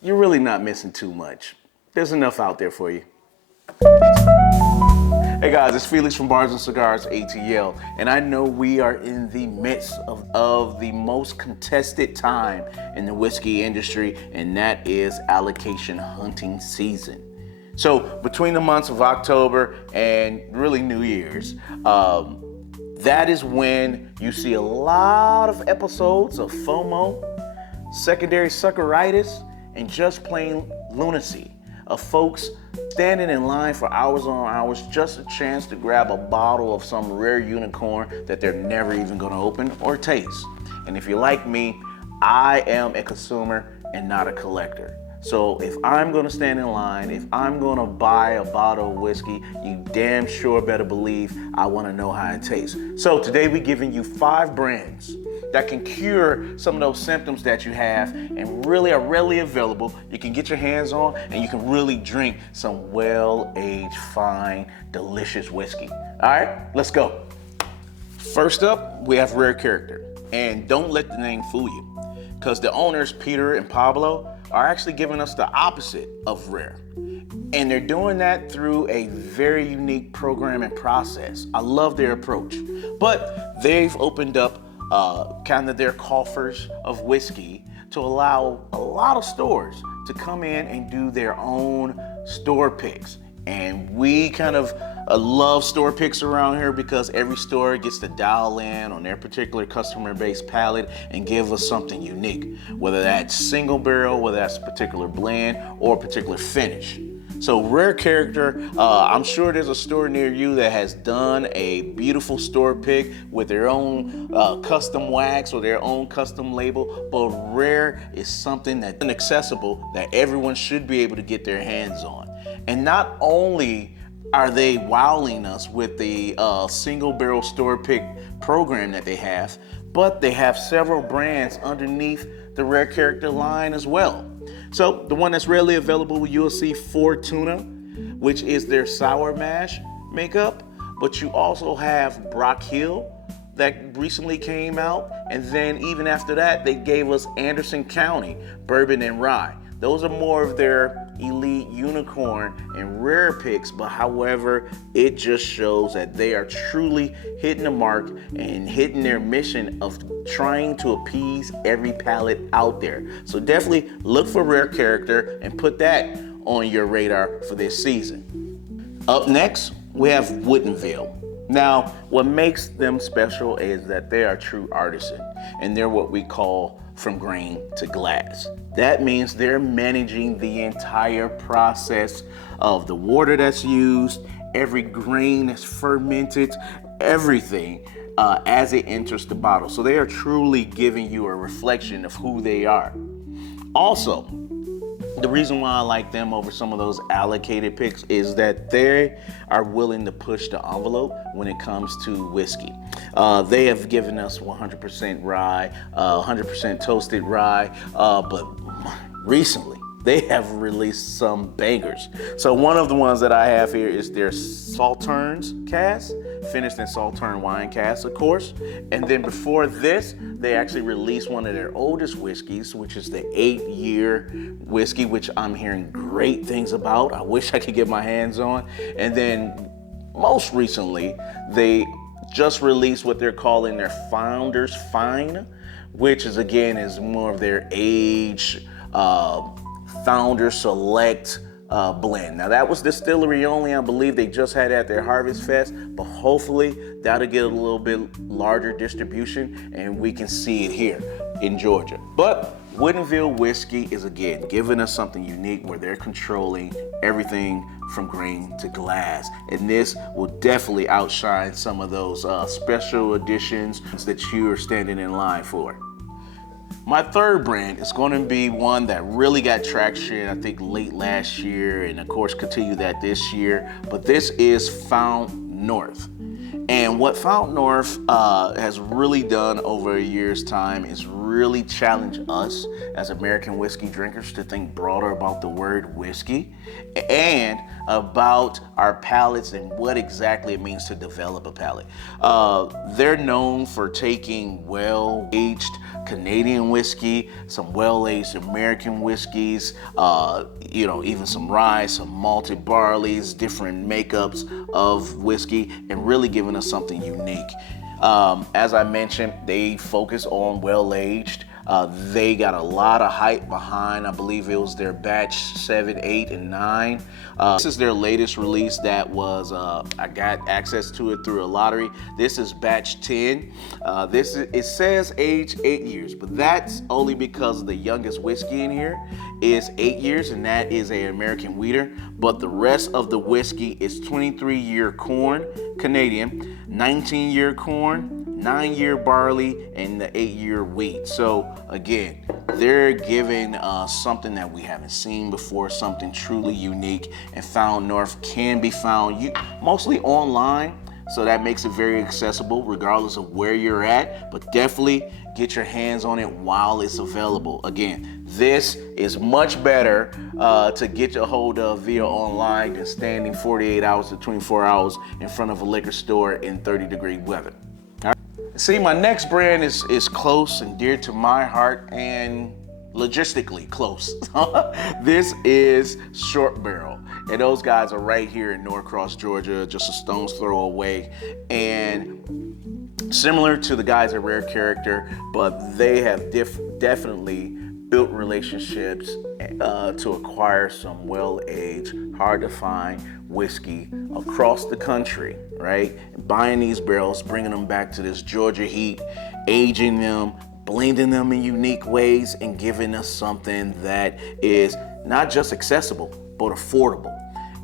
you're really not missing too much. There's enough out there for you. Hey guys, it's Felix from Bars and Cigars ATL, and I know we are in the midst of the most contested time in the whiskey industry, and that is allocation hunting season. So between the months of October and really New Year's, that is when you see a lot of episodes of FOMO, secondary suckeritis, and just plain lunacy of folks standing in line for hours on hours, just a chance to grab a bottle of some rare unicorn that they're never even gonna open or taste. And if you're like me, I am a consumer and not a collector. So if I'm gonna stand in line, if I'm gonna buy a bottle of whiskey, you damn sure better believe I wanna know how it tastes. So today we're giving you 5 brands that can cure some of those symptoms that you have and really are readily available. You can get your hands on and you can really drink some well-aged, fine, delicious whiskey. All right, let's go. First up, we have Rare Character. And don't let the name fool you, because the owners, Peter and Pablo, are actually giving us the opposite of rare. And they're doing that through a very unique program and process. I love their approach. But they've opened up kind of their coffers of whiskey to allow a lot of stores to come in and do their own store picks. And we kind of love store picks around here because every store gets to dial in on their particular customer base palate and give us something unique, whether that's single barrel, whether that's a particular blend or a particular finish. So Rare Character, I'm sure there's a store near you that has done a beautiful store pick with their own custom wax or their own custom label, but Rare is something that's inaccessible that everyone should be able to get their hands on. And not only are they wowing us with the single barrel store pick program that they have, but they have several brands underneath the Rare Character line as well. So the one that's readily available, you'll see Fortuna, which is their sour mash makeup, but you also have Brock Hill that recently came out, and then even after that, they gave us Anderson County Bourbon and Rye. Those are more of their elite unicorn and rare picks, but however, it just shows that they are truly hitting the mark and hitting their mission of trying to appease every palate out there. So definitely look for Rare Character and put that on your radar for this season. Up next, we have Woodinville. Now, what makes them special is that they are true artisan, and they're what we call from grain to glass. That means they're managing the entire process of the water that's used, every grain that's fermented, everything as it enters the bottle. So they are truly giving you a reflection of who they are. Also, the reason why I like them over some of those allocated picks is that they are willing to push the envelope when it comes to whiskey. They have given us 100% rye, 100% toasted rye, but recently they have released some bangers. So one of the ones that I have here is their Sauternes cask, finished in Sauternes wine cask, of course. And then before this, they actually released one of their oldest whiskeys, which is the 8-year whiskey, which I'm hearing great things about. I wish I could get my hands on. And then most recently, they just released what they're calling their Founders Fine, which is more of their age Founder Select blend. Now that was distillery only. I believe they just had it at their Harvest Fest, but hopefully that'll get a little bit larger distribution and we can see it here in Georgia. But Woodinville Whiskey is again giving us something unique where they're controlling everything from grain to glass. And this will definitely outshine some of those special editions that you are standing in line for. My third brand is going to be one that really got traction, I think, late last year, and of course continue that this year. But this is Found North. And what Found North has really done over a year's time is really really challenge us as American whiskey drinkers to think broader about the word whiskey and about our palates and what exactly it means to develop a palate. They're known for taking well-aged Canadian whiskey, some well-aged American whiskeys, even some rye, some malted barleys, different makeups of whiskey, and really giving us something unique. As I mentioned, they focus on well-aged. They got a lot of hype behind, I believe it was their batch 7, 8, and 9. This is their latest release that was, I got access to it through a lottery. This is batch 10. It says age 8 years, but that's only because the youngest whiskey in here is 8 years, and that is an American wheater. But the rest of the whiskey is 23-year corn, Canadian, 19-year corn, 9-year barley, and the 8-year wheat. So again, they're giving something that we haven't seen before, something truly unique, and Found North can be found mostly online. So that makes it very accessible regardless of where you're at, but definitely get your hands on it while it's available. Again, this is much better to get your hold of via online than standing 48 hours to 24 hours in front of a liquor store in 30-degree weather. All right. See, my next brand is close and dear to my heart and logistically close. This is Short Barrel. And those guys are right here in Norcross, Georgia, just a stone's throw away. And similar to the guys at Rare Character, but they have definitely built relationships to acquire some well-aged, hard-to-find whiskey across the country, right? Buying these barrels, bringing them back to this Georgia heat, aging them, blending them in unique ways, and giving us something that is not just accessible, but affordable.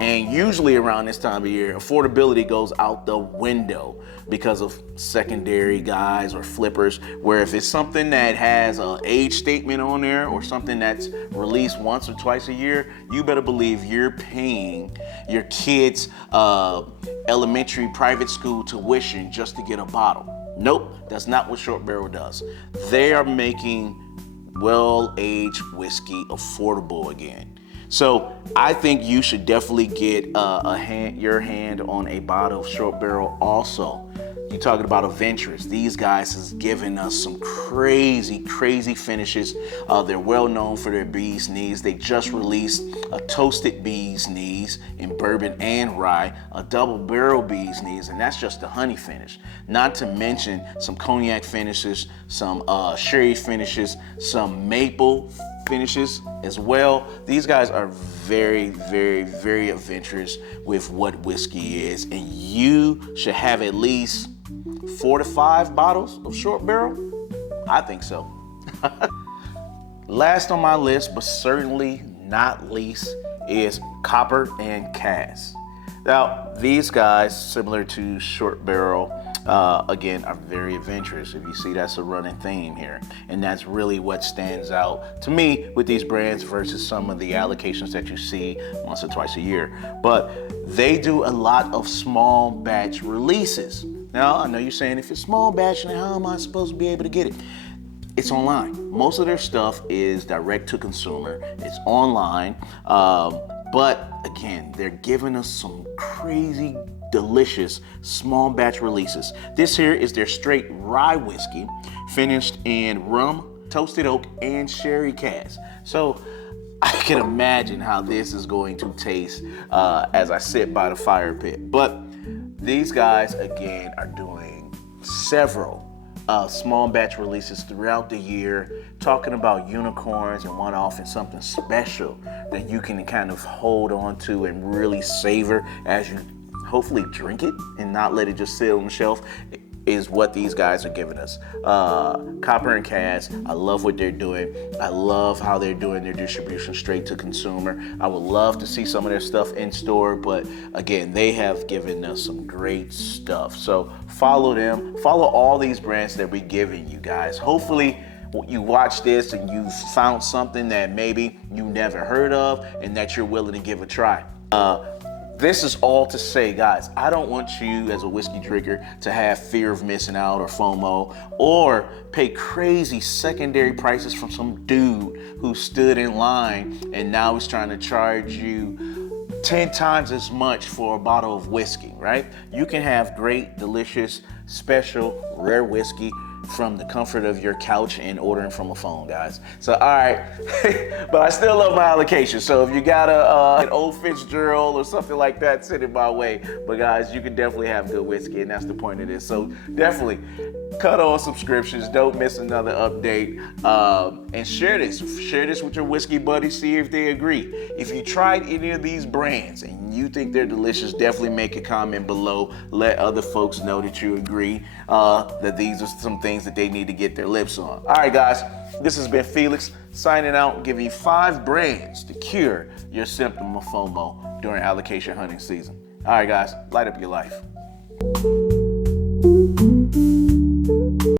And usually around this time of year, affordability goes out the window because of secondary guys or flippers, where if it's something that has an age statement on there or something that's released once or twice a year, you better believe you're paying your kids' elementary private school tuition just to get a bottle. Nope, that's not what Short Barrel does. They are making well-aged whiskey affordable again. So I think you should definitely get your hand on a bottle of Short Barrel also. You're talking about adventurous. These guys is giving us some crazy finishes. They're well known for their bee's knees. They just released a toasted bee's knees in bourbon and rye, a double barrel bee's knees, and that's just the honey finish. Not to mention some cognac finishes, some sherry finishes, some maple finishes as well. These guys are very adventurous with what whiskey is, and you should have at least 4 to 5 bottles of Short Barrel. I think so. Last on my list, but certainly not least, is Copper and Cask. Now, these guys, similar to Short Barrel, again, are very adventurous. If you see, that's a running theme here. And that's really what stands out to me with these brands versus some of the allocations that you see once or twice a year. But they do a lot of small batch releases. Now, I know you're saying, if it's small batch, then how am I supposed to be able to get it? It's online. Most of their stuff is direct to consumer. It's online. But again, they're giving us some crazy, delicious small batch releases. This here is their straight rye whiskey, finished in rum, toasted oak, and sherry cask. So I can imagine how this is going to taste as I sit by the fire pit. But these guys, again, are doing several small batch releases throughout the year, talking about unicorns and one-off and something special that you can kind of hold on to and really savor as you hopefully drink it and not let it just sit on the shelf, is what these guys are giving us. Copper and Cask, I love what they're doing. I love how they're doing their distribution straight to consumer. I would love to see some of their stuff in store, but again, they have given us some great stuff. So follow them, follow all these brands that we're giving you guys. Hopefully you watch this and you found something that maybe you never heard of and that you're willing to give a try. this is all to say, guys, I don't want you as a whiskey drinker to have fear of missing out or FOMO, or pay crazy secondary prices from some dude who stood in line and now he's trying to charge you 10 times as much for a bottle of whiskey, right? You can have great, delicious, special, rare whiskey from the comfort of your couch and ordering from a phone, guys. So, all right, but I still love my allocation. So if you got an old Fitzgerald or something like that, send it my way. But guys, you can definitely have good whiskey, and that's the point of this. So definitely cut on subscriptions. Don't miss another update. And share this. Share this with your whiskey buddies. See if they agree. If you tried any of these brands and you think they're delicious, definitely make a comment below. Let other folks know that you agree that these are some things that they need to get their lips on. All right, guys, this has been Felix signing out, giving you 5 brands to cure your symptom of FOMO during allocation hunting season. All right, guys, light up your life.